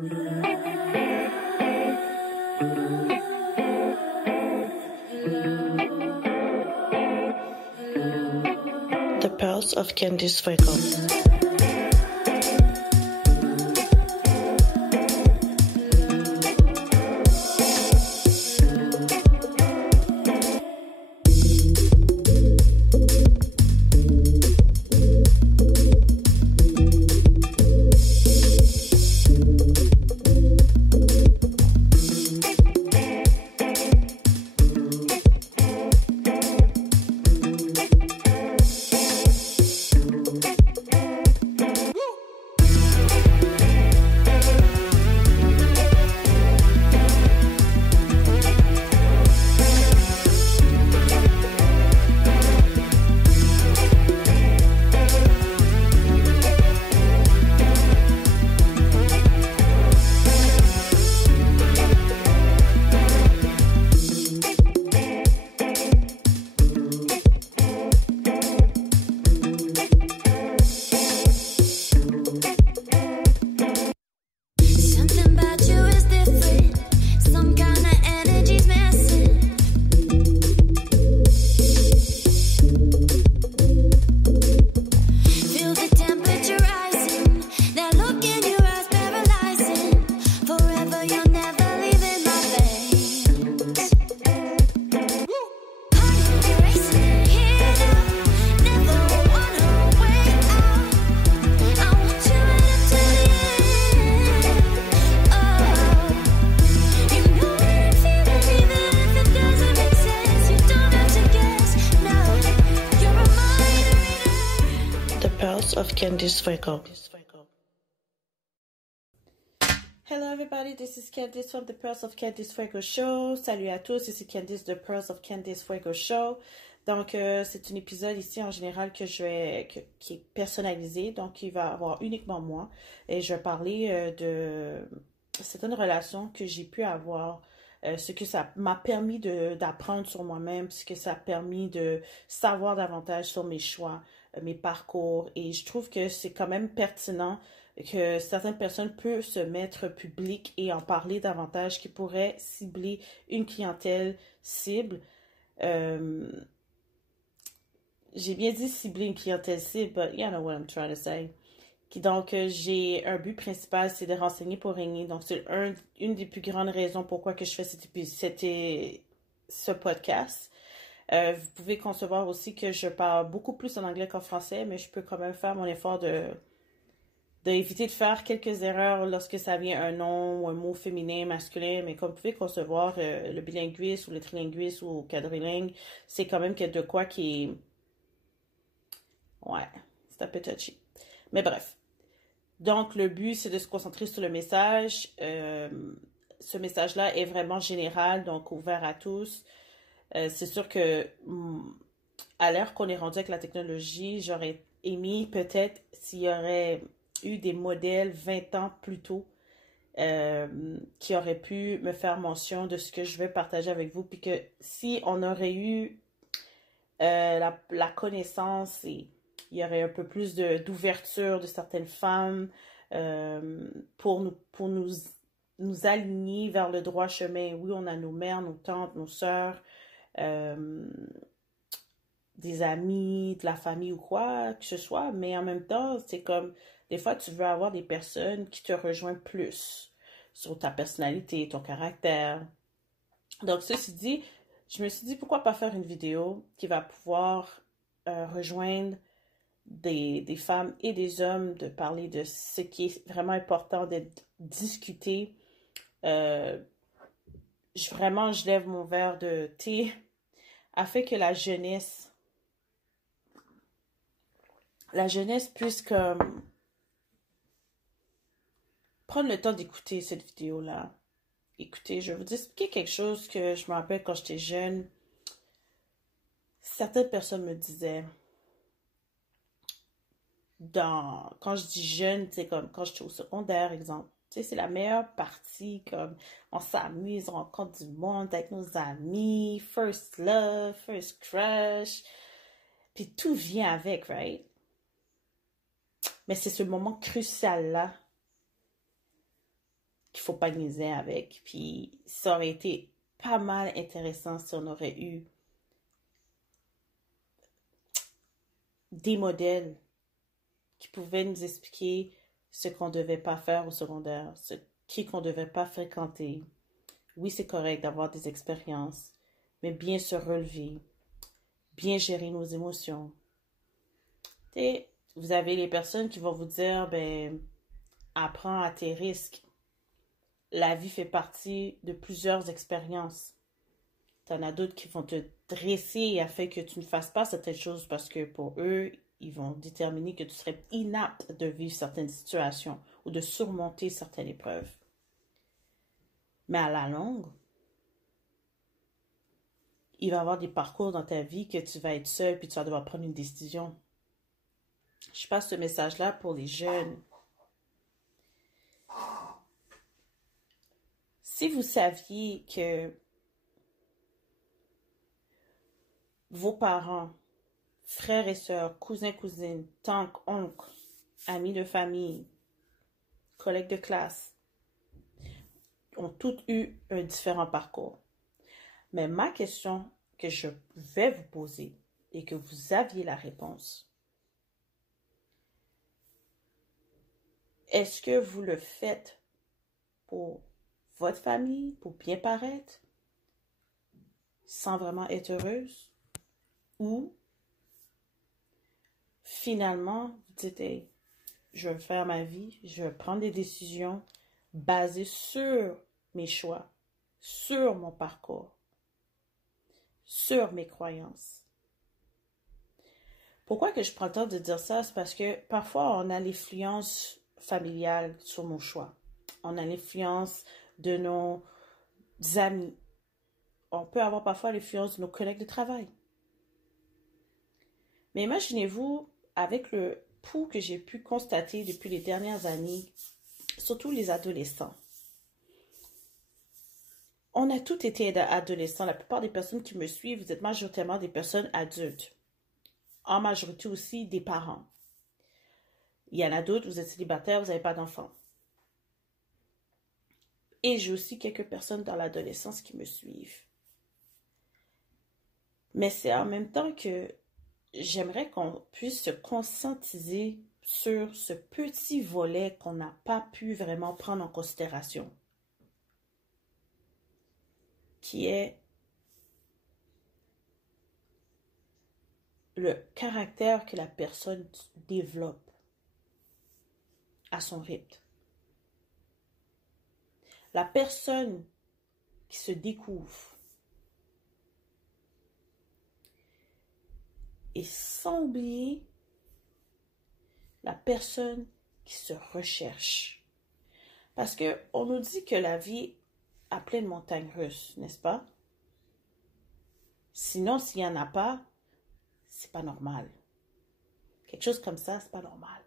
The Pearls of Candice Fuego. Of Candice Fuego. Hello everybody, this is Candice from the Pearls of Candice Fuego Show. Salut à tous, ici Candice de Pearls of Candice Fuego Show. Donc c'est un épisode ici en général qui est personnalisé, donc il va avoir uniquement moi. Et je vais parler de certaines relations que j'ai pu avoir, ce que ça m'a permis d'apprendre sur moi-même, ce que ça a permis de savoir davantage sur mes choix, mes parcours, et je trouve que c'est quand même pertinent que certaines personnes peuvent se mettre publiques et en parler davantage, qui pourraient cibler une clientèle cible. J'ai bien dit cibler une clientèle cible, but you know what I'm trying to say. Donc, j'ai un but principal, c'est de renseigner pour régner. Donc, c'est une des plus grandes raisons pourquoi que je fais ce podcast. Vous pouvez concevoir aussi que je parle beaucoup plus en anglais qu'en français, mais je peux quand même faire mon effort d'éviter de faire quelques erreurs lorsque ça vient un nom ou un mot féminin, masculin. Mais comme vous pouvez concevoir, le bilinguisme ou le trilinguisme ou le quadrilingue, c'est quand même de quoi qui est... Ouais, c'est un peu touchy. Mais bref. Donc, le but, c'est de se concentrer sur le message. Ce message-là est vraiment général, donc ouvert à tous. C'est sûr que à l'heure qu'on est rendu avec la technologie, j'aurais aimé peut-être s'il y aurait eu des modèles 20 ans plus tôt qui auraient pu me faire mention de ce que je vais partager avec vous, puis que si on aurait eu la connaissance, et il y aurait un peu plus d'ouverture de certaines femmes pour nous aligner vers le droit chemin. Oui, on a nos mères, nos tantes, nos sœurs, des amis, de la famille ou quoi que ce soit, mais en même temps, c'est comme, des fois, tu veux avoir des personnes qui te rejoignent plus sur ta personnalité, ton caractère. Donc, ceci dit, je me suis dit, pourquoi pas faire une vidéo qui va pouvoir rejoindre des femmes et des hommes, de parler de ce qui est vraiment important d'être discuté. Vraiment, je lève mon verre de thé afin que la jeunesse puisse comme prendre le temps d'écouter cette vidéo-là. Écoutez, je vais vous expliquer quelque chose que je me rappelle quand j'étais jeune. Certaines personnes me disaient, quand je dis jeune, c'est comme quand j'étais au secondaire, exemple. Tu sais, c'est la meilleure partie, comme on s'amuse, on rencontre du monde avec nos amis, first love, first crush, puis tout vient avec, right? Mais c'est ce moment crucial-là qu'il faut pas niaiser avec. Puis ça aurait été pas mal intéressant si on aurait eu des modèles qui pouvaient nous expliquer ce qu'on ne devait pas faire au secondaire, qui qu'on ne devait pas fréquenter. Oui, c'est correct d'avoir des expériences, mais bien se relever, bien gérer nos émotions. Et vous avez les personnes qui vont vous dire, ben, apprends à tes risques. La vie fait partie de plusieurs expériences. T'en as d'autres qui vont te dresser afin que tu ne fasses pas certaines choses parce que pour eux, ils vont déterminer que tu serais inapte de vivre certaines situations ou de surmonter certaines épreuves. Mais à la longue, il va y avoir des parcours dans ta vie que tu vas être seul puis tu vas devoir prendre une décision. Je passe ce message-là pour les jeunes. Si vous saviez que vos parents, frères et sœurs, cousins, cousines, tantes, oncles, amis de famille, collègues de classe, ont tous eu un différent parcours. Mais ma question que je vais vous poser et que vous aviez la réponse, est-ce que vous le faites pour votre famille, pour bien paraître, sans vraiment être heureuse? Ou finalement, vous dites, hey, je vais faire ma vie, je vais prendre des décisions basées sur mes choix, sur mon parcours, sur mes croyances. Pourquoi que je prends le temps de dire ça? C'est parce que parfois, on a l'influence familiale sur nos choix. On a l'influence de nos amis. On peut avoir parfois l'influence de nos collègues de travail. Mais imaginez-vous, avec le pouls que j'ai pu constater depuis les dernières années, surtout les adolescents. On a tous été adolescents. La plupart des personnes qui me suivent, vous êtes majoritairement des personnes adultes. En majorité aussi des parents. Il y en a d'autres, vous êtes célibataire, vous n'avez pas d'enfants. Et j'ai aussi quelques personnes dans l'adolescence qui me suivent. Mais c'est en même temps que j'aimerais qu'on puisse se conscientiser sur ce petit volet qu'on n'a pas pu vraiment prendre en considération, qui est le caractère que la personne développe à son rythme. La personne qui se découvre. Et sans oublier la personne qui se recherche. Parce qu'on nous dit que la vie a plein de montagnes russes, n'est-ce pas? Sinon, s'il n'y en a pas, c'est pas normal. Quelque chose comme ça, c'est pas normal.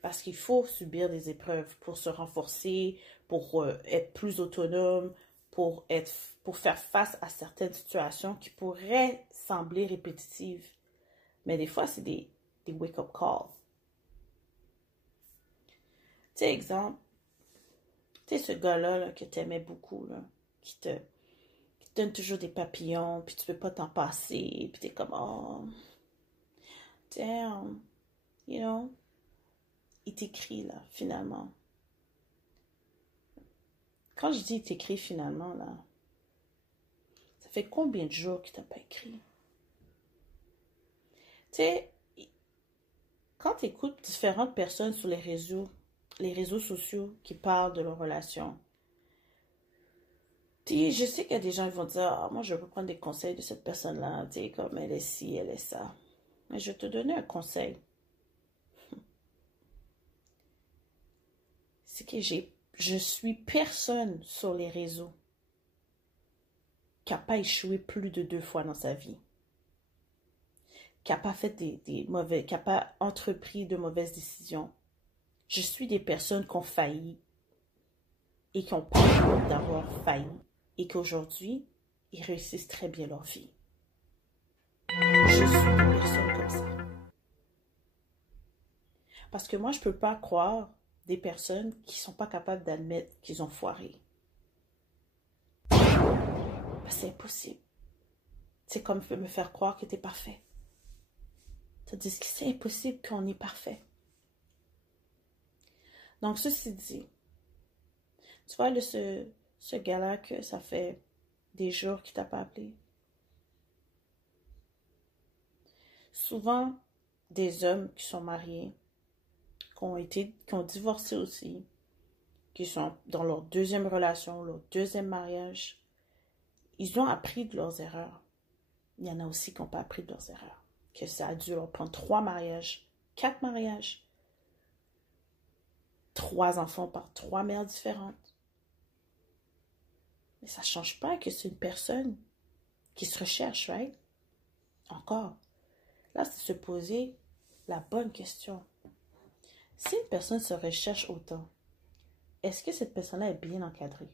Parce qu'il faut subir des épreuves pour se renforcer, pour être plus autonome, pour faire face à certaines situations qui pourraient sembler répétitives. Mais des fois, c'est des wake-up calls. Tu sais, exemple, tu sais, ce gars-là là, que tu aimais beaucoup, là, qui te donne toujours des papillons, puis tu peux pas t'en passer, puis t'es comme, oh, damn, you know, il t'écrit, là, finalement. Quand je dis il t'écrit finalement, là, ça fait combien de jours qu'il t'a pas écrit? Tu sais, quand tu écoutes différentes personnes sur les réseaux sociaux qui parlent de leur relation, je sais qu'il y a des gens qui vont dire, ah, moi je veux prendre des conseils de cette personne-là, tu sais, comme elle est ci, elle est ça. Mais je vais te donner un conseil. C'est que je suis personne sur les réseaux qui n'a pas échoué plus de 2 fois dans sa vie. Qui n'a pas fait qui n'a pas entrepris de mauvaises décisions. Je suis des personnes qui ont failli et qui ont peur d'avoir failli et qu'aujourd'hui, ils réussissent très bien leur vie. Je suis une personne comme ça. Parce que moi, je ne peux pas croire des personnes qui sont pas capables d'admettre qu'ils ont foiré. C'est impossible. C'est comme me faire croire que tu es parfait. Tandis que c'est impossible qu'on est parfait. Donc, ceci dit, tu vois, ce gars-là que ça fait des jours qu'il t'a pas appelé. Souvent, des hommes qui sont mariés, qui ont divorcé aussi, qui sont dans leur deuxième relation, leur deuxième mariage, ils ont appris de leurs erreurs. Il y en a aussi qui n'ont pas appris de leurs erreurs. Que ça a dû leur prendre 3 mariages, 4 mariages, 3 enfants par 3 mères différentes. Mais ça ne change pas que c'est une personne qui se recherche, right? Encore. Là, c'est se poser la bonne question. Si une personne se recherche autant, est-ce que cette personne-là est bien encadrée?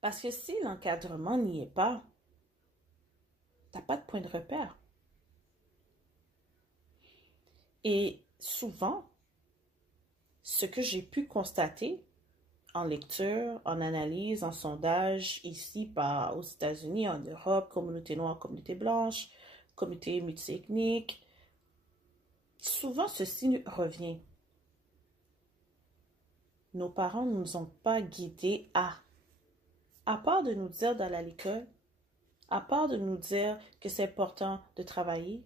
Parce que si l'encadrement n'y est pas, tu n'as pas de point de repère. Et souvent, ce que j'ai pu constater en lecture, en analyse, en sondage, ici, aux États-Unis, en Europe, communauté noire, communauté blanche, communauté multiethnique, souvent ceci revient. Nos parents ne nous ont pas guidés à part de nous dire d'aller à l'école, à part de nous dire que c'est important de travailler,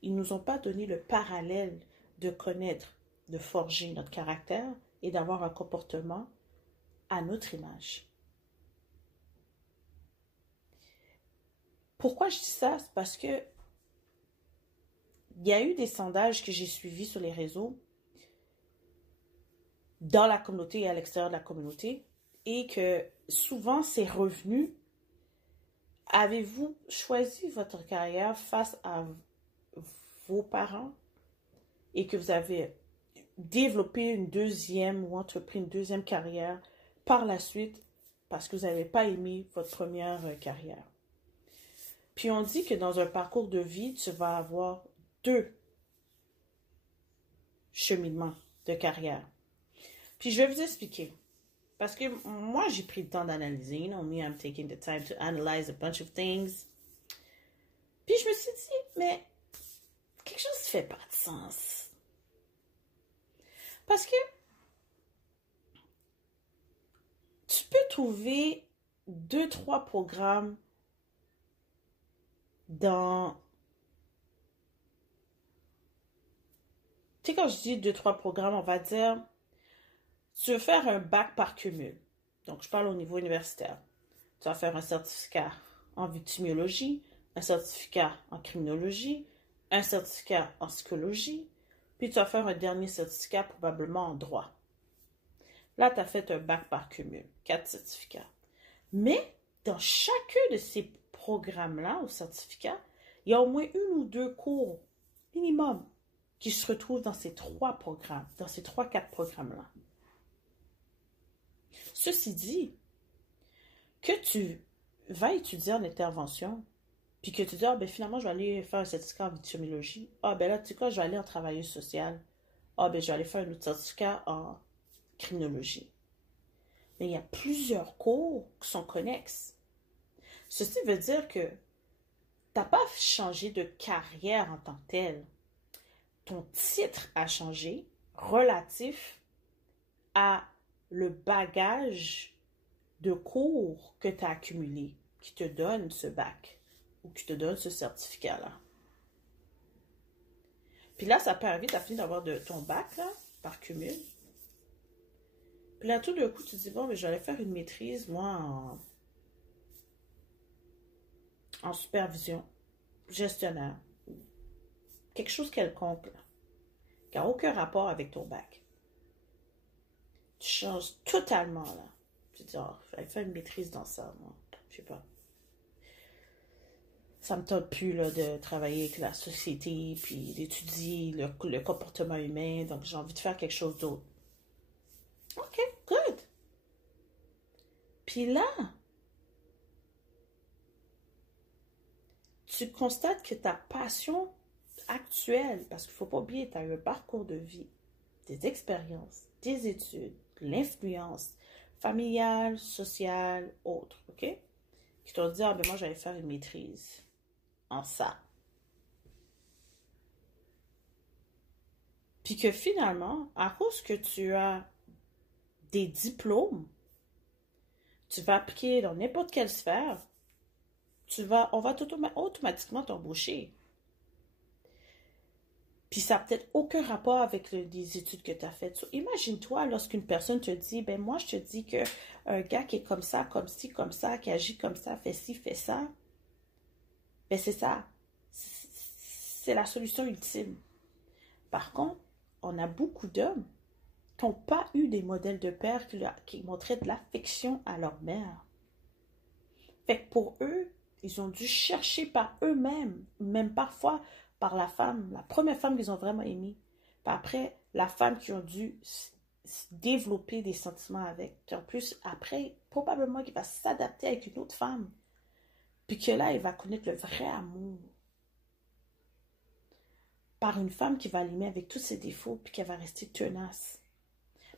ils ne nous ont pas donné le parallèle de connaître, de forger notre caractère et d'avoir un comportement à notre image. Pourquoi je dis ça? C'est parce que il y a eu des sondages que j'ai suivis sur les réseaux dans la communauté et à l'extérieur de la communauté et que souvent c'est revenu. Avez-vous choisi votre carrière face à vos parents et que vous avez développé une deuxième ou entrepris une deuxième carrière par la suite parce que vous n'avez pas aimé votre première carrière? Puis on dit que dans un parcours de vie, tu vas avoir 2 cheminements de carrière. Puis je vais vous expliquer. Parce que moi, j'ai pris le temps d'analyser. You know me, I'm taking the time to analyze a bunch of things. Puis je me suis dit, mais quelque chose ne fait pas de sens. Parce que tu peux trouver 2-3 programmes dans... Tu sais, quand je dis 2-3 programmes, on va dire, tu veux faire un bac par cumul. Donc, je parle au niveau universitaire. Tu vas faire un certificat en victimologie, un certificat en criminologie, un certificat en psychologie, puis tu vas faire un dernier certificat probablement en droit. Là, tu as fait un bac par cumul, 4 certificats. Mais dans chacun de ces programmes-là, ou certificats, il y a au moins 1 ou 2 cours minimum qui se retrouvent dans ces 3 programmes, dans ces 3-4 programmes-là. Ceci dit, que tu vas étudier en intervention, puis que tu dis, ah ben finalement, je vais aller faire un certificat en victimologie. Ah ben là, tu sais quoi, je vais aller en travailleuse sociale. Ah ben je vais aller faire un autre certificat en criminologie. Mais il y a plusieurs cours qui sont connexes. Ceci veut dire que tu n'as pas changé de carrière en tant que tel. Ton titre a changé relatif à le bagage de cours que tu as accumulé qui te donne ce bac ou qui te donne ce certificat-là. Puis là, ça peut arriver, tu as fini d'avoir ton bac là, par cumul. Puis là, tout d'un coup, tu te dis, bon, mais j'allais faire une maîtrise, moi, en supervision, gestionnaire, quelque chose quelconque, là, qui n'a aucun rapport avec ton bac. Tu changes totalement, là. Tu te dis, oh, j'allais faire une maîtrise dans ça, moi. Je sais pas. Ça me tente plus, là, de travailler avec la société, puis d'étudier le comportement humain, donc j'ai envie de faire quelque chose d'autre. OK, good. Puis là, tu constates que ta passion actuel, parce qu'il ne faut pas oublier, tu as eu un parcours de vie, des expériences, des études, l'influence familiale, sociale, autre, OK? Qui t'ont dit, ah ben moi, j'allais faire une maîtrise en ça. Puis que finalement, à cause que tu as des diplômes, tu vas appliquer dans n'importe quelle sphère, on va automatiquement t'embaucher. Puis ça n'a peut-être aucun rapport avec les études que tu as faites. So, imagine-toi lorsqu'une personne te dit, ben moi je te dis que un gars qui est comme ça, comme ci, comme ça, qui agit comme ça, fait ci, fait ça, ben c'est ça. C'est la solution ultime. Par contre, on a beaucoup d'hommes qui n'ont pas eu des modèles de père qui montraient de l'affection à leur mère. Fait que pour eux, ils ont dû chercher par eux-mêmes, même parfois par la femme, la première femme qu'ils ont vraiment aimée. Puis après, la femme qui ont dû développer des sentiments avec. Puis en plus, après, probablement qu'il va s'adapter avec une autre femme. Puis que là, il va connaître le vrai amour. Par une femme qui va l'aimer avec tous ses défauts, puis qu'elle va rester tenace.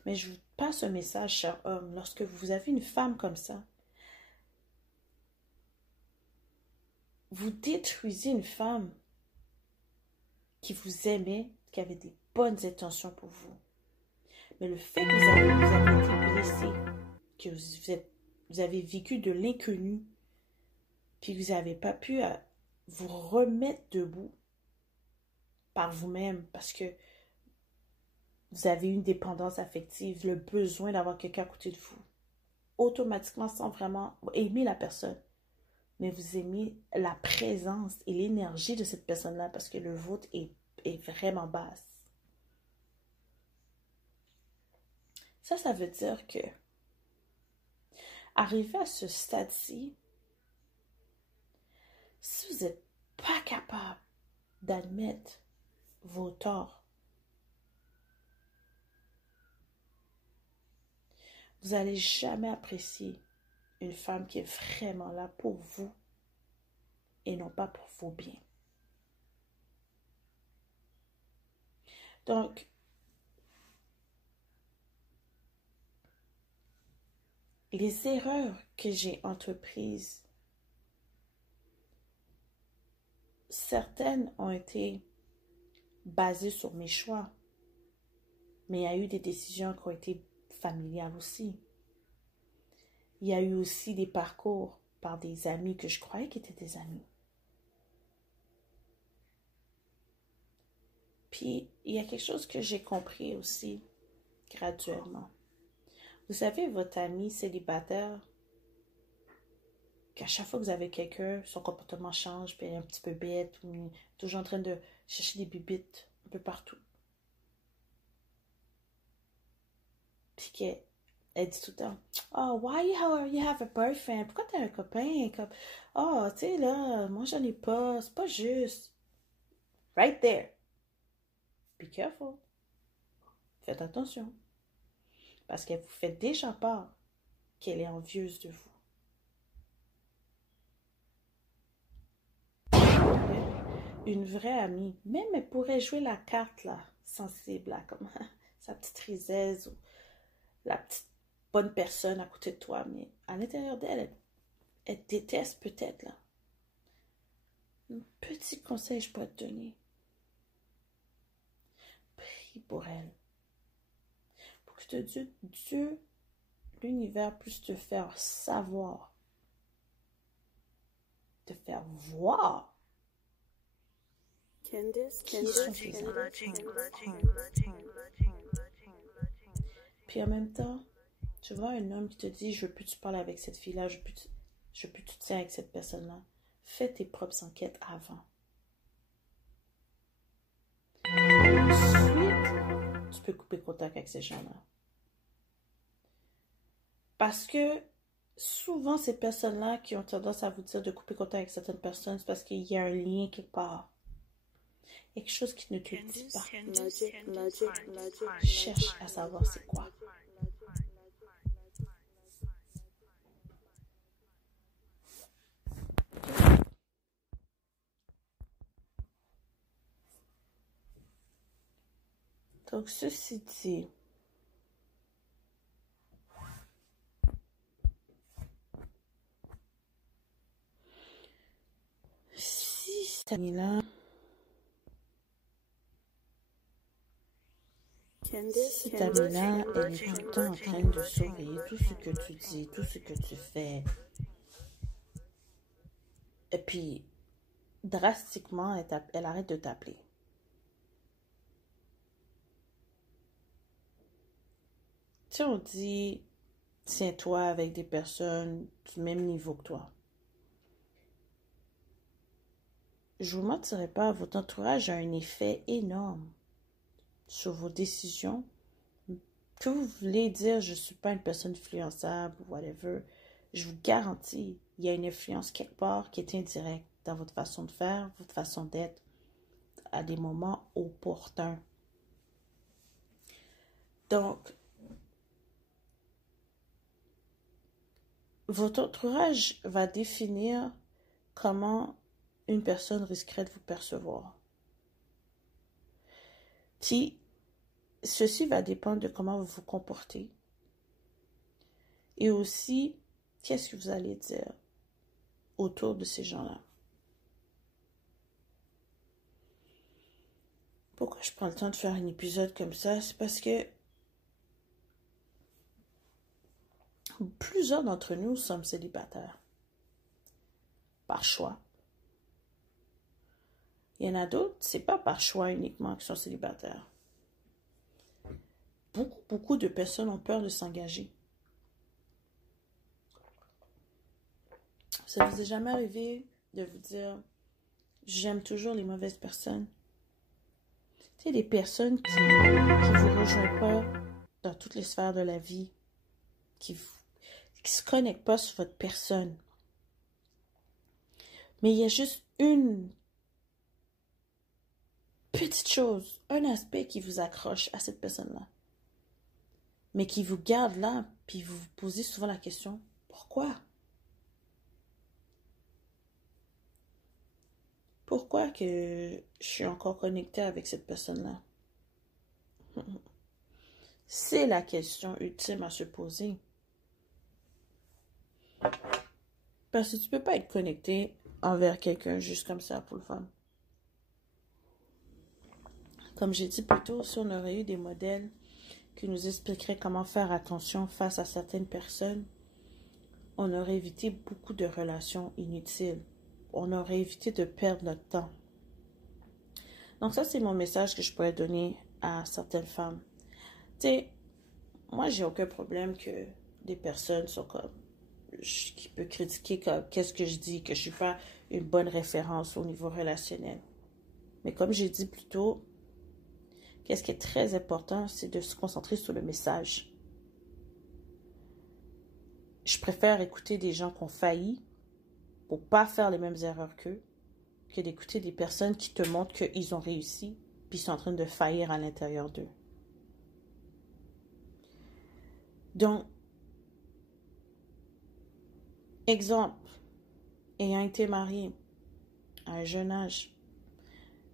Mais je vous passe un message, cher homme, lorsque vous avez une femme comme ça, vous détruisez une femme qui vous aimait, qui avait des bonnes intentions pour vous. Mais le fait que vous avez été blessé, que vous avez vécu de l'inconnu, puis que vous n'avez pas pu vous remettre debout par vous-même, parce que vous avez une dépendance affective, le besoin d'avoir quelqu'un à côté de vous, automatiquement sans vraiment aimer la personne. Mais vous aimez la présence et l'énergie de cette personne-là parce que le vôtre est vraiment basse. Ça veut dire que, arrivé à ce stade-ci, si vous n'êtes pas capable d'admettre vos torts, vous n'allez jamais apprécier une femme qui est vraiment là pour vous et non pas pour vos biens. Donc, les erreurs que j'ai entreprises, certaines ont été basées sur mes choix, mais il y a eu des décisions qui ont été familiales aussi. Il y a eu aussi des parcours par des amis que je croyais qu'ils étaient des amis. Puis, il y a quelque chose que j'ai compris aussi, graduellement. Vous savez, votre ami célibataire, qu'à chaque fois que vous avez quelqu'un, son comportement change, puis elle est un petit peu bête, ou toujours en train de chercher des bibites un peu partout. Puis qu'elle dit tout le temps, oh, why you have a boyfriend? Pourquoi t'as un copain? Comme, oh, tu sais, là, moi j'en ai pas, c'est pas juste. Right there. Be careful. Faites attention. Parce qu'elle vous fait déjà part qu'elle est envieuse de vous. Une vraie amie, même elle pourrait jouer la carte, là, sensible, là, comme sa petite risaise ou la petite bonne personne à côté de toi, mais à l'intérieur d'elle, elle déteste peut-être, là. Un petit conseil que je peux te donner. Prie pour elle. Pour que Dieu, l'univers puisse te faire savoir, te faire voir. Puis en même temps, tu vois un homme qui te dit, je veux plus que tu parles avec cette fille-là, je veux plus que tu te tiens avec cette personne-là. Fais tes propres enquêtes avant. Ensuite, tu peux couper contact avec ces gens-là. Parce que souvent, ces personnes-là qui ont tendance à vous dire de couper contact avec certaines personnes, c'est parce qu'il y a un lien quelque part. Quelque chose qui ne te dit pas. Cherche à savoir c'est quoi. Donc, ceci dit, si cet ami-là, si ta amie-là, elle est tout le temps en train de surveiller tout ce que tu dis, tout ce que tu fais, et puis, drastiquement, elle arrête de t'appeler. Tu sais, on dit, tiens-toi avec des personnes du même niveau que toi. Je vous mentirai pas, votre entourage a un effet énorme sur vos décisions. Que vous voulez dire, je ne suis pas une personne influençable ou whatever, je vous garantis, il y a une influence quelque part qui est indirecte dans votre façon de faire, votre façon d'être à des moments opportuns. Donc, votre entourage va définir comment une personne risquerait de vous percevoir. Puis, ceci va dépendre de comment vous vous comportez. Et aussi, qu'est-ce que vous allez dire autour de ces gens-là. Pourquoi je prends le temps de faire un épisode comme ça? C'est parce que plusieurs d'entre nous sommes célibataires. Par choix. Il y en a d'autres, c'est pas par choix uniquement qu'ils sont célibataires. Beaucoup de personnes ont peur de s'engager. Ça vous est jamais arrivé de vous dire, j'aime toujours les mauvaises personnes? Tu sais, des personnes qui ne vous rejoignent pas dans toutes les sphères de la vie, qui ne se connectent pas sur votre personne. Mais il y a juste une petite chose, un aspect qui vous accroche à cette personne-là. Mais qui vous garde là, puis vous vous posez souvent la question, pourquoi? Pourquoi que je suis encore connectée avec cette personne-là? C'est la question ultime à se poser. Parce que tu peux pas être connecté envers quelqu'un juste comme ça pour le fun. Comme j'ai dit plus tôt, si on aurait eu des modèles qui nous expliqueraient comment faire attention face à certaines personnes, on aurait évité beaucoup de relations inutiles. On aurait évité de perdre notre temps. Donc ça, c'est mon message que je pourrais donner à certaines femmes. Tu sais, moi, j'ai aucun problème que des personnes sont comme, qui peut critiquer qu'est-ce que je dis, que je suis pas une bonne référence au niveau relationnel. Mais comme j'ai dit plus tôt, qu'est-ce qui est très important, c'est de se concentrer sur le message. Je préfère écouter des gens qui ont failli pour pas faire les mêmes erreurs qu'eux, que d'écouter des personnes qui te montrent qu'ils ont réussi, puis sont en train de faillir à l'intérieur d'eux. Donc, exemple, ayant été mariée à un jeune âge,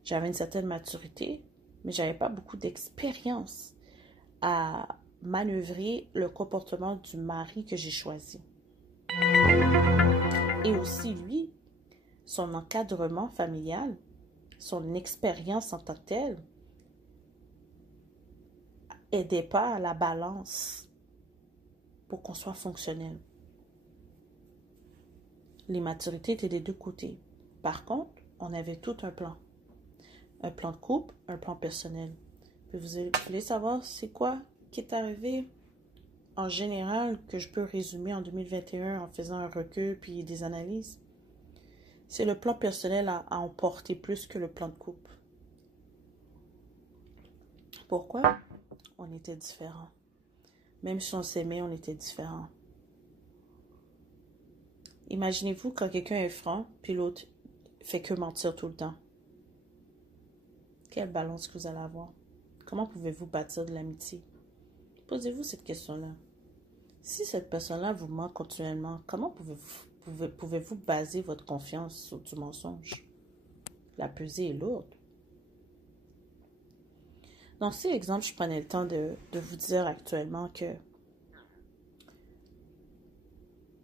j'avais une certaine maturité, mais j'avais pas beaucoup d'expérience à manœuvrer le comportement du mari que j'ai choisi. Et aussi lui, son encadrement familial, son expérience en tant que telle, aidait pas à la balance pour qu'on soit fonctionnel. Les maturités étaient des deux côtés. Par contre, on avait tout un plan. Un plan de couple, un plan personnel. Puis vous voulez savoir c'est quoi qui est arrivé en général que je peux résumer en 2021 en faisant un recul puis des analyses? C'est le plan personnel à emporter plus que le plan de couple. Pourquoi? On était différents. Même si on s'aimait, on était différents. Imaginez-vous quand quelqu'un est franc, puis l'autre fait que mentir tout le temps. Quelle balance que vous allez avoir? Comment pouvez-vous bâtir de l'amitié? Posez-vous cette question-là. Si cette personne-là vous ment continuellement, comment pouvez-vous baser votre confiance sur du mensonge? La pesée est lourde. Donc, si, exemple, je prenais le temps de vous dire actuellement que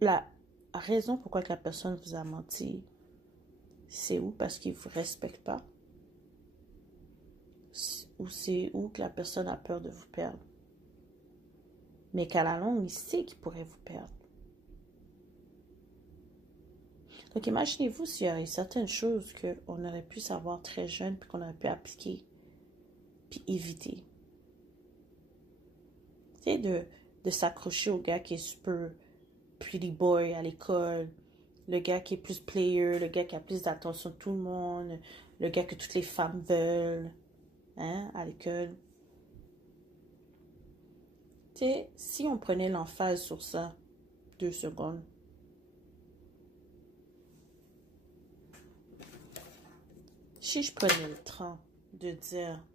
la raison pourquoi que la personne vous a menti, c'est où parce qu'il ne vous respecte pas, ou c'est où que la personne a peur de vous perdre. Mais qu'à la longue, il sait qu'il pourrait vous perdre. Donc, imaginez-vous s'il y aurait certaines choses qu'on aurait pu savoir très jeune, puis qu'on aurait pu appliquer, puis éviter. Tu sais, de s'accrocher au gars qui est super pretty boy à l'école, le gars qui est plus player, le gars qui a plus d'attention de tout le monde, le gars que toutes les femmes veulent, hein, à l'école. Tu sais, si on prenait l'emphase sur ça, 2 secondes, si je prenais le temps de dire,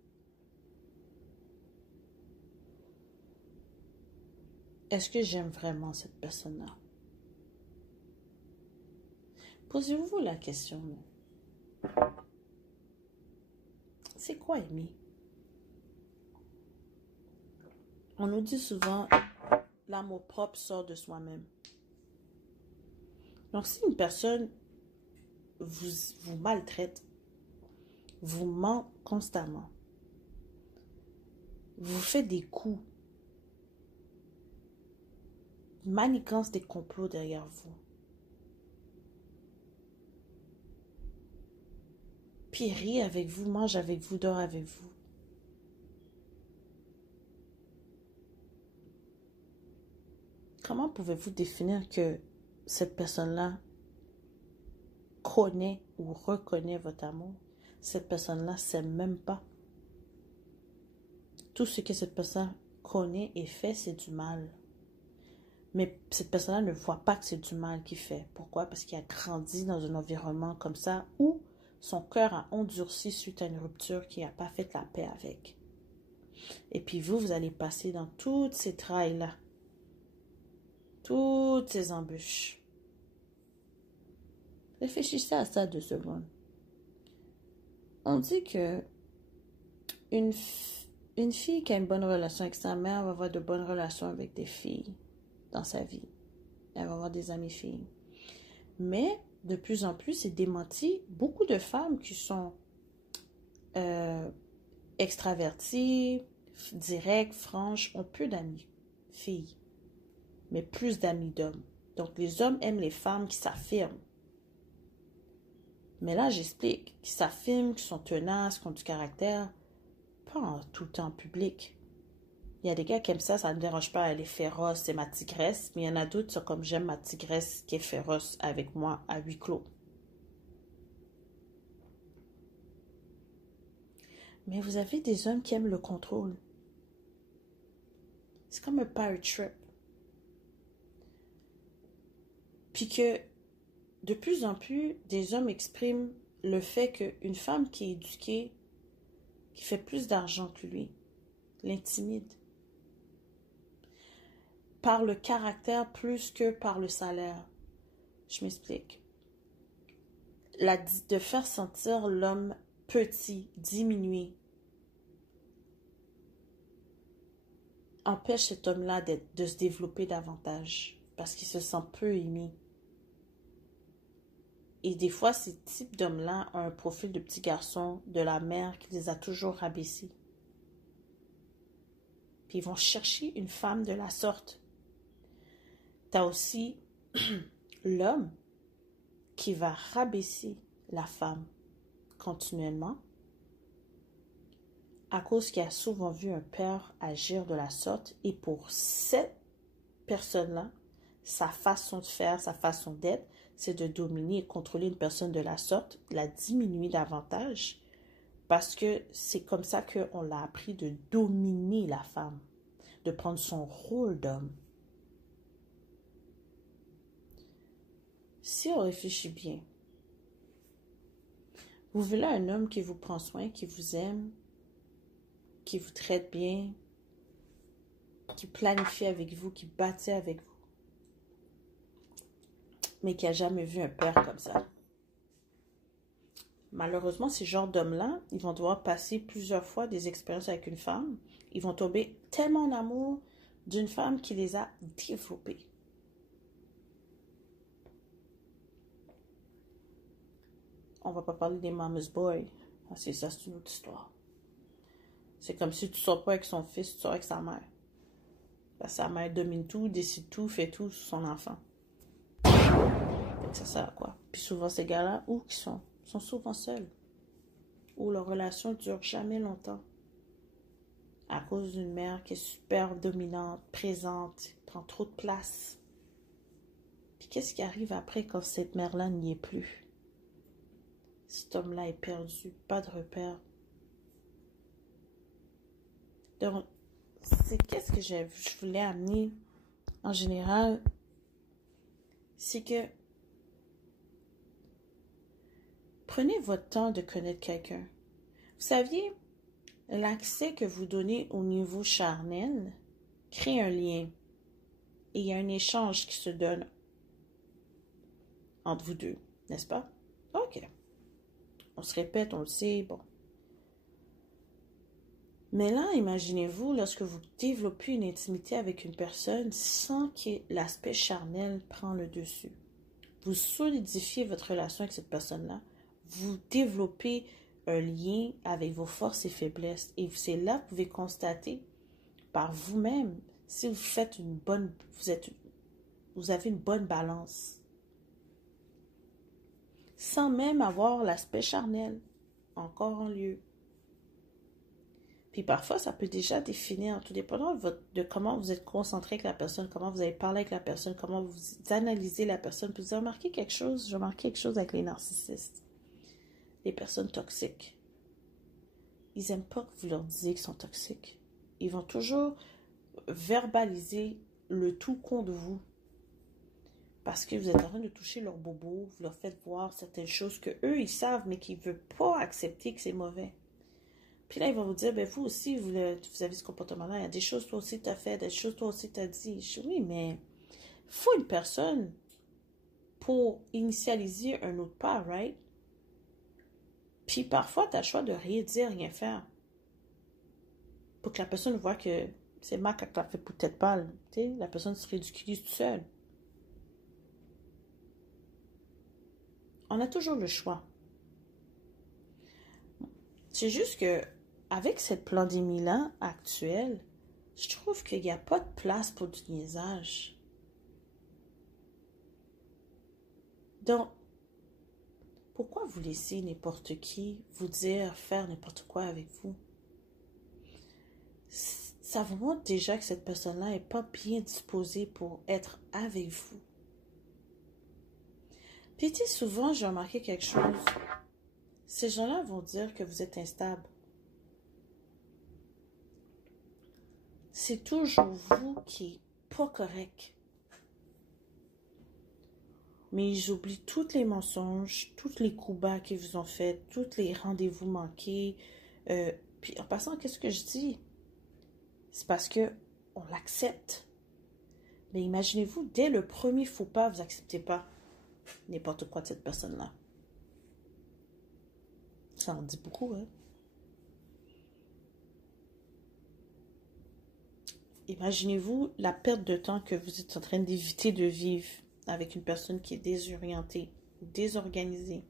est-ce que j'aime vraiment cette personne-là? Posez-vous la question. C'est quoi aimer? On nous dit souvent, l'amour propre sort de soi-même. Donc, si une personne vous maltraite, vous ment constamment, vous fait des coups, manigance des complots derrière vous, puis rit avec vous, mange avec vous, dort avec vous, comment pouvez-vous définir que cette personne-là connaît ou reconnaît votre amour? Cette personne-là ne sait même pas. Tout ce que cette personne connaît et fait, c'est du mal. Mais cette personne-là ne voit pas que c'est du mal qu'il fait. Pourquoi? Parce qu'il a grandi dans un environnement comme ça où son cœur a endurci suite à une rupture qu'il n'a pas fait la paix avec. Et puis vous allez passer dans toutes ces trailles-là. Toutes ces embûches. Réfléchissez à ça 2 secondes. On dit que une fille qui a une bonne relation avec sa mère va avoir de bonnes relations avec des filles dans sa vie. Elle va avoir des amies filles. Mais de plus en plus, c'est démenti. Beaucoup de femmes qui sont extraverties, directes, franches, ont peu d'amis filles, mais plus d'amis d'hommes. Donc les hommes aiment les femmes qui s'affirment. Mais là, j'explique, qui s'affirment, qui sont tenaces, qui ont du caractère, pas en tout le temps en public. Il y a des gars qui aiment ça, ça ne me dérange pas, elle est féroce, c'est ma tigresse. Mais il y en a d'autres, c'est comme j'aime ma tigresse qui est féroce avec moi à huis clos. Mais vous avez des hommes qui aiment le contrôle. C'est comme un power trip. Puis que de plus en plus, des hommes expriment le fait qu'une femme qui est éduquée, qui fait plus d'argent que lui, l'intimide. Par le caractère plus que par le salaire. Je m'explique. De faire sentir l'homme petit, diminué, empêche cet homme-là de se développer davantage parce qu'il se sent peu aimé. Et des fois, ces types d'hommes-là ont un profil de petit garçon de la mère qui les a toujours rabaissés. Puis ils vont chercher une femme de la sorte. T'as aussi l'homme qui va rabaisser la femme continuellement à cause qu'il a souvent vu un père agir de la sorte. Et pour cette personne-là, sa façon de faire, sa façon d'être, c'est de dominer et contrôler une personne de la sorte, la diminuer davantage, parce que c'est comme ça qu'on l'a appris de dominer la femme, de prendre son rôle d'homme. Si on réfléchit bien, vous voulez un homme qui vous prend soin, qui vous aime, qui vous traite bien, qui planifie avec vous, qui bâtit avec vous, mais qui n'a jamais vu un père comme ça. Malheureusement, ces genres d'hommes-là, ils vont devoir passer plusieurs fois des expériences avec une femme. Ils vont tomber tellement en amour d'une femme qui les a développés. On va pas parler des mama's boy. Ah, c'est ça, c'est une autre histoire. C'est comme si tu sors pas avec son fils, tu sors avec sa mère. Parce que sa mère domine tout, décide tout, fait tout sur son enfant. Ça sert à quoi? Puis souvent, ces gars-là, où ils sont? Ils sont souvent seuls. Ou leur relation ne dure jamais longtemps. À cause d'une mère qui est super dominante, présente, prend trop de place. Puis qu'est-ce qui arrive après quand cette mère-là n'y est plus? Cet homme-là est perdu, pas de repère. Donc, c'est qu'est-ce que je voulais amener en général, c'est que prenez votre temps de connaître quelqu'un. Vous saviez, l'accès que vous donnez au niveau charnel crée un lien et il y a un échange qui se donne entre vous deux, n'est-ce pas? Ok. On se répète, on le sait, bon. Mais là, imaginez-vous, lorsque vous développez une intimité avec une personne sans que l'aspect charnel prend le dessus. Vous solidifiez votre relation avec cette personne-là. Vous développez un lien avec vos forces et faiblesses. Et c'est là que vous pouvez constater par vous-même si vous faites une bonne... Vous avez une bonne balance. Sans même avoir l'aspect charnel encore en lieu. Puis parfois, ça peut déjà définir, tout dépendant de comment vous êtes concentré avec la personne, comment vous avez parlé avec la personne, comment vous analysez la personne. Puis vous avez remarqué quelque chose, j'ai remarqué quelque chose avec les narcissistes, les personnes toxiques. Ils n'aiment pas que vous leur disiez qu'ils sont toxiques. Ils vont toujours verbaliser le tout contre vous. Parce que vous êtes en train de toucher leur bobo, vous leur faites voir certaines choses que eux ils savent, mais qu'ils ne veulent pas accepter que c'est mauvais. Puis là, ils vont vous dire, ben vous aussi, vous avez ce comportement-là. Il y a des choses toi aussi tu as fait, des choses toi aussi tu as dit. Je dis, oui, mais il faut une personne pour initialiser un autre pas, right? Puis parfois, tu as le choix de rien dire, rien faire. Pour que la personne voit que c'est Mac qui l'a fait peut-être pas. Tu sais, la personne se ridiculise toute seule. On a toujours le choix. C'est juste que avec cette pandémie-là actuelle, je trouve qu'il n'y a pas de place pour du niaisage. Donc, pourquoi vous laissez n'importe qui vous dire faire n'importe quoi avec vous? Ça vous montre déjà que cette personne-là n'est pas bien disposée pour être avec vous. Puis, tu sais, souvent, j'ai remarqué quelque chose. Ces gens-là vont dire que vous êtes instable. C'est toujours vous qui n'êtes pas correct. Mais ils oublient tous les mensonges, tous les coups bas qu'ils vous ont faits, tous les rendez-vous manqués. Puis en passant, qu'est-ce que je dis? C'est parce que on l'accepte. Mais imaginez-vous, dès le premier faux pas, vous n'acceptez pas n'importe quoi de cette personne-là. Ça en dit beaucoup, hein? Imaginez-vous la perte de temps que vous êtes en train d'éviter de vivre avec une personne qui est désorientée, désorganisée.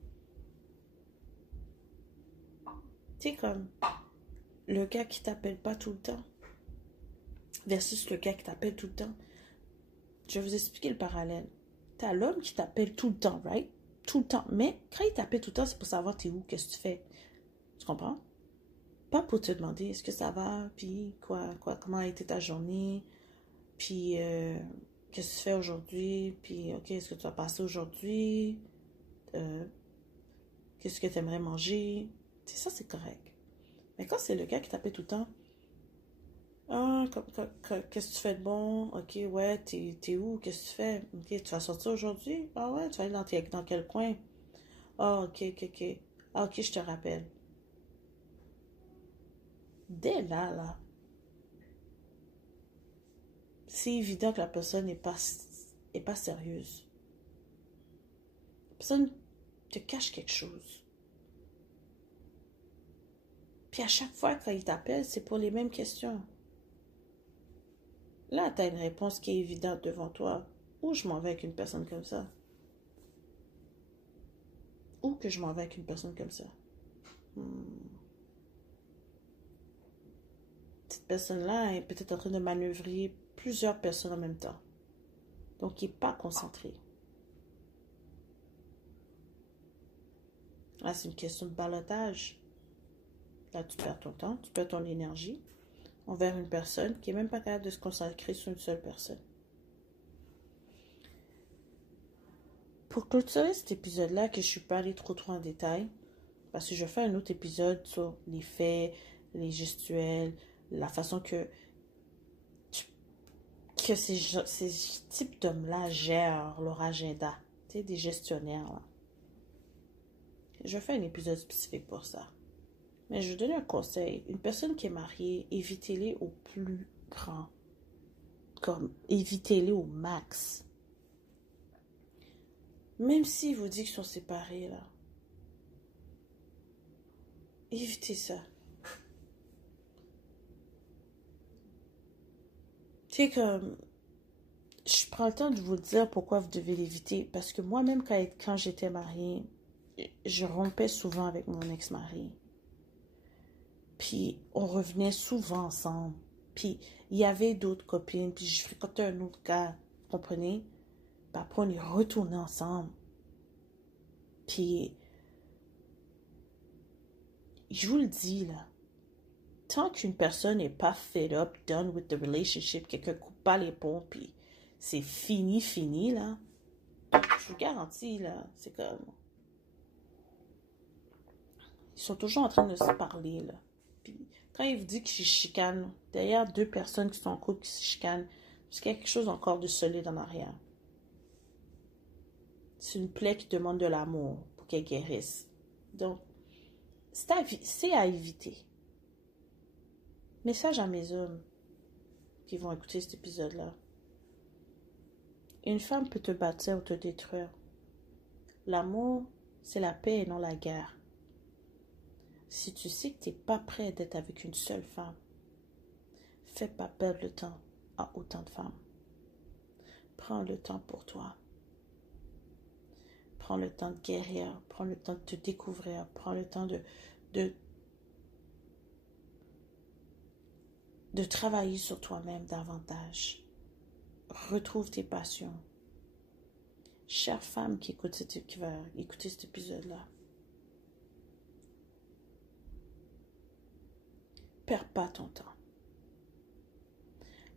Tu sais, comme le gars qui t'appelle pas tout le temps versus le gars qui t'appelle tout le temps. Je vais vous expliquer le parallèle. T'as l'homme qui t'appelle tout le temps, right? Tout le temps. Mais quand il t'appelle tout le temps, c'est pour savoir t'es où, qu'est-ce que tu fais. Tu comprends? Pas pour te demander est-ce que ça va, puis quoi, comment a été ta journée, puis qu'est-ce que tu fais aujourd'hui, puis ok, est-ce que tu vas passer aujourd'hui, qu'est-ce que tu aimerais manger. C'est ça, c'est correct. Mais quand c'est le gars qui t'appelle tout le temps, ah, qu'est-ce que tu fais de bon? Ok, ouais, t'es où? Qu'est-ce que tu fais? Ok, tu vas sortir aujourd'hui? Ah ouais, tu vas aller dans quel coin? Ah, ok. Ah, ok, je te rappelle. Dès là, c'est évident que la personne est pas sérieuse. La personne te cache quelque chose. Puis à chaque fois quand il t'appelle, c'est pour les mêmes questions. Là, tu as une réponse qui est évidente devant toi. Ou je m'en vais avec une personne comme ça. Ou que je m'en vais avec une personne comme ça. Cette personne-là est peut-être en train de manœuvrer plusieurs personnes en même temps. Donc, il n'est pas concentré. Là, c'est une question de ballottage. Là, tu perds ton temps, tu perds ton énergie envers une personne qui n'est même pas capable de se consacrer sur une seule personne. Pour clôturer cet épisode-là, que je ne suis pas allée trop en détail, parce que je fais un autre épisode sur les faits, les gestuels, la façon que ces types d'hommes-là gèrent leur agenda. Tu sais, des gestionnaires, là. Je fais un épisode spécifique pour ça. Mais je vais donner un conseil. Une personne qui est mariée, évitez-les au plus grand. Comme, évitez-les au max. Même s'ils vous disent qu'ils sont séparés, là. Évitez ça. Tu sais, comme, je prends le temps de vous dire pourquoi vous devez l'éviter. Parce que moi-même, quand j'étais mariée, je rompais souvent avec mon ex-mari. Puis, on revenait souvent ensemble. Puis, il y avait d'autres copines. Puis, je fréquentais un autre gars. Vous comprenez? Puis après, on est retournés ensemble. Puis, je vous le dis, là. Tant qu'une personne n'est pas fed up, done with the relationship, quelqu'un coupe pas les ponts, puis c'est fini, là. Je vous garantis, là, c'est comme... Ils sont toujours en train de se parler, là. Puis quand il vous dit qu'ils se chicanent, derrière deux personnes qui sont en couple qui se chicanent, c'est quelque chose encore de solide en arrière. C'est une plaie qui demande de l'amour pour qu'elle guérisse. Donc, c'est à éviter. Message à mes hommes qui vont écouter cet épisode-là. Une femme peut te bâtir ou te détruire. L'amour, c'est la paix et non la guerre. Si tu sais que tu n'es pas prêt d'être avec une seule femme, fais pas perdre le temps à autant de femmes. Prends le temps pour toi. Prends le temps de guérir. Prends le temps de te découvrir. Prends le temps de travailler sur toi-même davantage. Retrouve tes passions. Chère femme qui va écouter cet épisode-là, perds pas ton temps.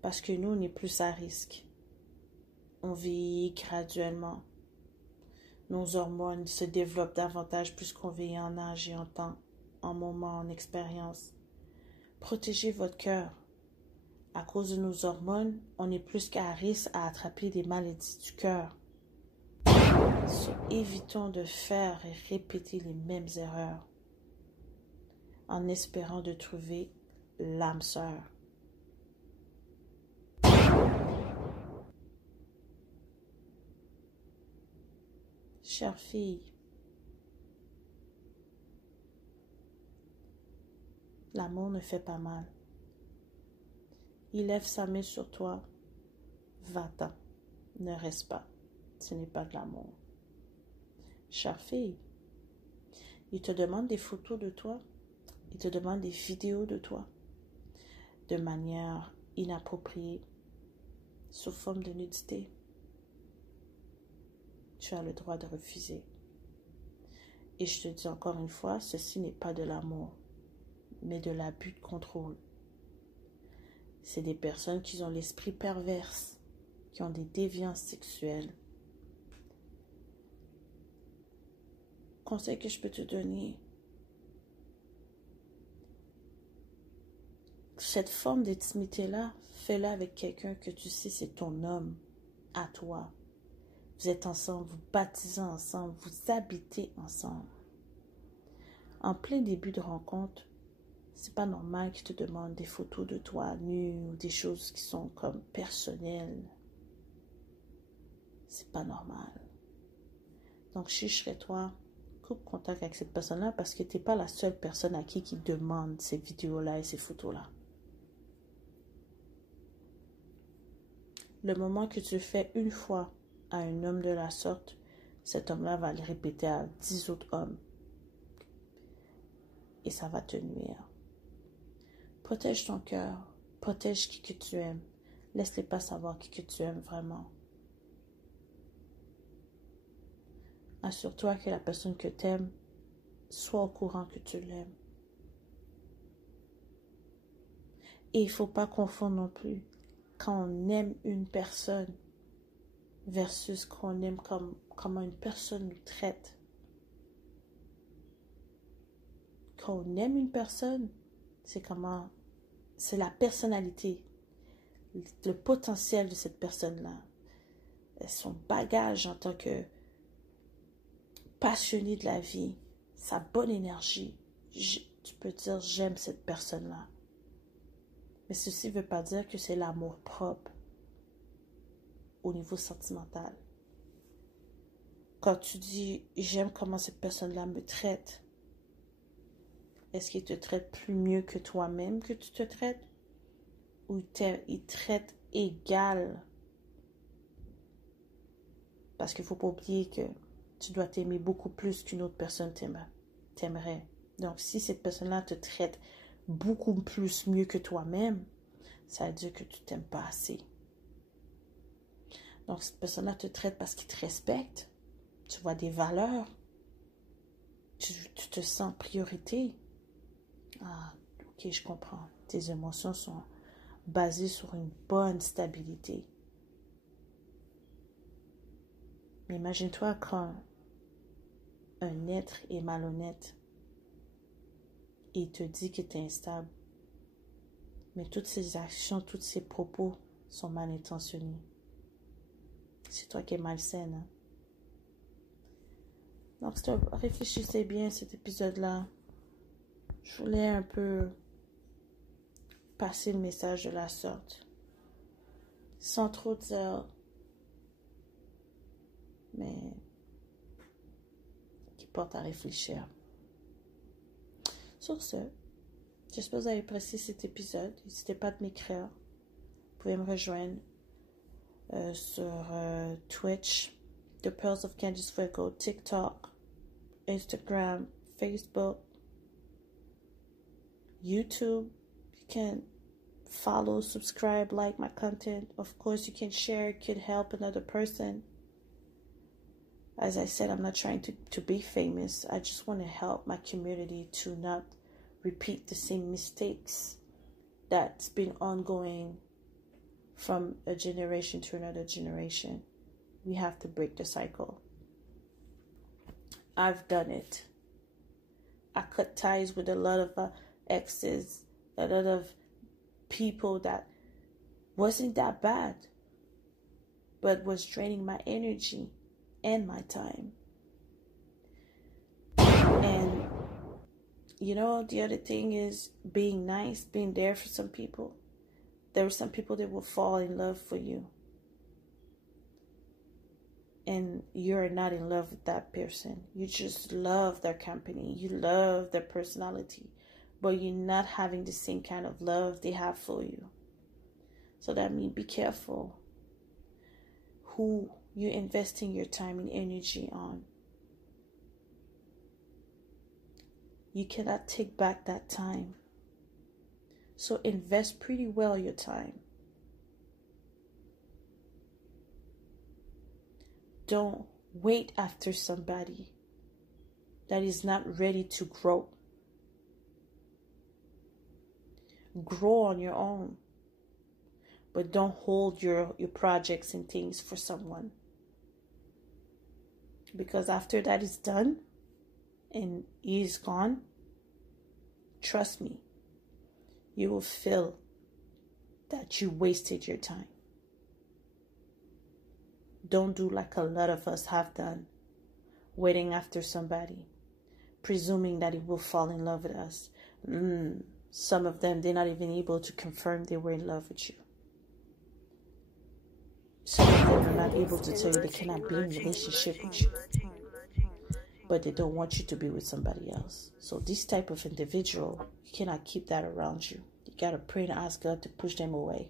Parce que nous, on est plus à risque. On vieillit graduellement. Nos hormones se développent davantage puisqu'on vieillit en âge et en temps, en moment, en expérience. Protégez votre cœur. À cause de nos hormones, on est plus qu'à risque à attraper des maladies du cœur. So, évitons de faire et répéter les mêmes erreurs en espérant de trouver l'âme sœur. Chère fille, l'amour ne fait pas mal. Il lève sa main sur toi, va-t'en, ne reste pas, ce n'est pas de l'amour. Chère fille, il te demande des photos de toi, il te demande des vidéos de toi, de manière inappropriée, sous forme de nudité. Tu as le droit de refuser. Et je te dis encore une fois, ceci n'est pas de l'amour, mais de l'abus de contrôle. C'est des personnes qui ont l'esprit perverse, qui ont des déviances sexuelles. Conseil que je peux te donner, cette forme d'intimité-là, fais-la avec quelqu'un que tu sais c'est ton homme, à toi. Vous êtes ensemble, vous baptisez ensemble, vous habitez ensemble. En plein début de rencontre, c'est pas normal qu'ils te demandent des photos de toi nu ou des choses qui sont comme personnelles. C'est pas normal. Donc, chicherai-toi, coupe contact avec cette personne-là parce que tu n'es pas la seule personne à qui demande ces vidéos-là et ces photos-là. Le moment que tu le fais une fois à un homme de la sorte, cet homme-là va le répéter à 10 autres hommes. Et ça va te nuire. Protège ton cœur. Protège qui que tu aimes. Laisse-les pas savoir qui que tu aimes vraiment. Assure-toi que la personne que tu aimes soit au courant que tu l'aimes. Et il ne faut pas confondre non plus quand on aime une personne versus qu'on aime comment une personne nous traite. Quand on aime une personne, c'est la personnalité, le potentiel de cette personne-là, son bagage en tant que passionné de la vie, sa bonne énergie. Tu peux dire j'aime cette personne-là. Mais ceci ne veut pas dire que c'est l'amour propre au niveau sentimental. Quand tu dis j'aime comment cette personne-là me traite, est-ce qu'il te traite plus mieux que toi-même que tu te traites? Ou il traite égal? Parce qu'il ne faut pas oublier que tu dois t'aimer beaucoup plus qu'une autre personne t'aimerait. Donc, si cette personne-là te traite beaucoup plus mieux que toi-même, ça veut dire que tu t'aimes pas assez. Donc, cette personne-là te traite parce qu'il te respecte. Tu vois des valeurs. Tu te sens priorité. Ah, ok, je comprends. Tes émotions sont basées sur une bonne stabilité. Mais imagine-toi quand un être est malhonnête et il te dit que tu es instable. Mais toutes ses actions, tous ses propos sont mal intentionnés. C'est toi qui es malsaine. Hein? Donc, réfléchissez bien à cet épisode-là. Je voulais un peu passer le message de la sorte. Sans trop dire, mais qui porte à réfléchir. Sur ce, j'espère que vous avez apprécié cet épisode. N'hésitez pas de m'écrire. Vous pouvez me rejoindre sur Twitch, The Pearls of Candice Fuego, TikTok, Instagram, Facebook, YouTube. You can follow, subscribe, like my content. Of course, you can share. It could help another person. As I said, I'm not trying to be famous. I just want to help my community to not repeat the same mistakes that's been ongoing from a generation to another generation. We have to break the cycle. I've done it. I cut ties with a lot of exes, a lot of people that wasn't that bad, but was draining my energy and my time. And you know, the other thing is being nice, being there for some people. There are some people that will fall in love for you. And you're not in love with that person. You just love their company. You love their personality. But you're not having the same kind of love they have for you. So that means be careful who you're investing your time and energy on. You cannot take back that time. So invest pretty well your time. Don't wait after somebody that is not ready to grow. Grow on your own. But don't hold your projects and things for someone. Because after that is done and he is gone, trust me, you will feel that you wasted your time. Don't do like a lot of us have done, waiting after somebody, presuming that he will fall in love with us. Some of them, they're not even able to confirm they were in love with you. Some of them are not able to tell you they cannot be in a relationship with you. but they don't want you to be with somebody else. So this type of individual, you cannot keep that around you. You gotta pray and ask God to push them away.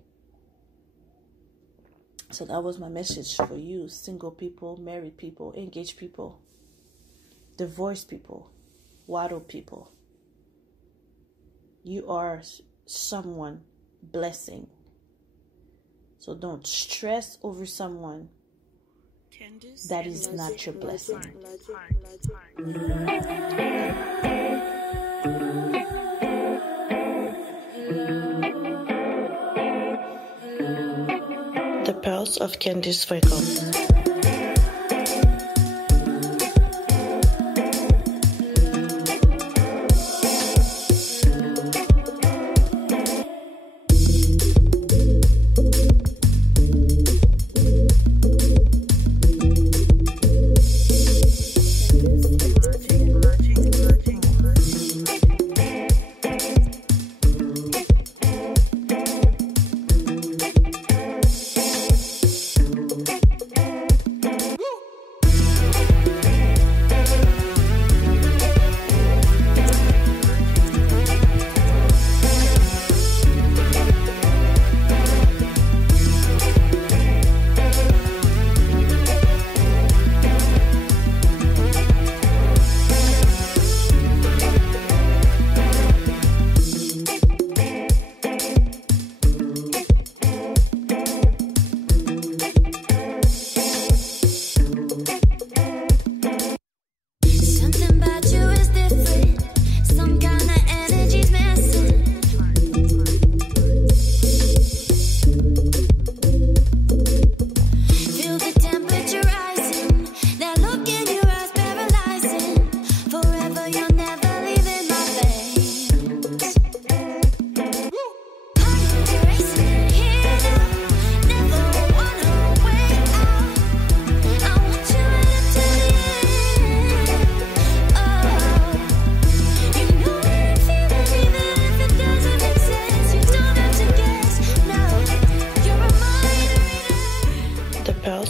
So that was my message for you, single people, married people, engaged people, divorced people, waddled people. You are someone blessing. So don't stress over someone that is not your blessing. The Pearls of Candice Fuego.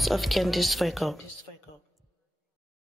Of Candice Fuego.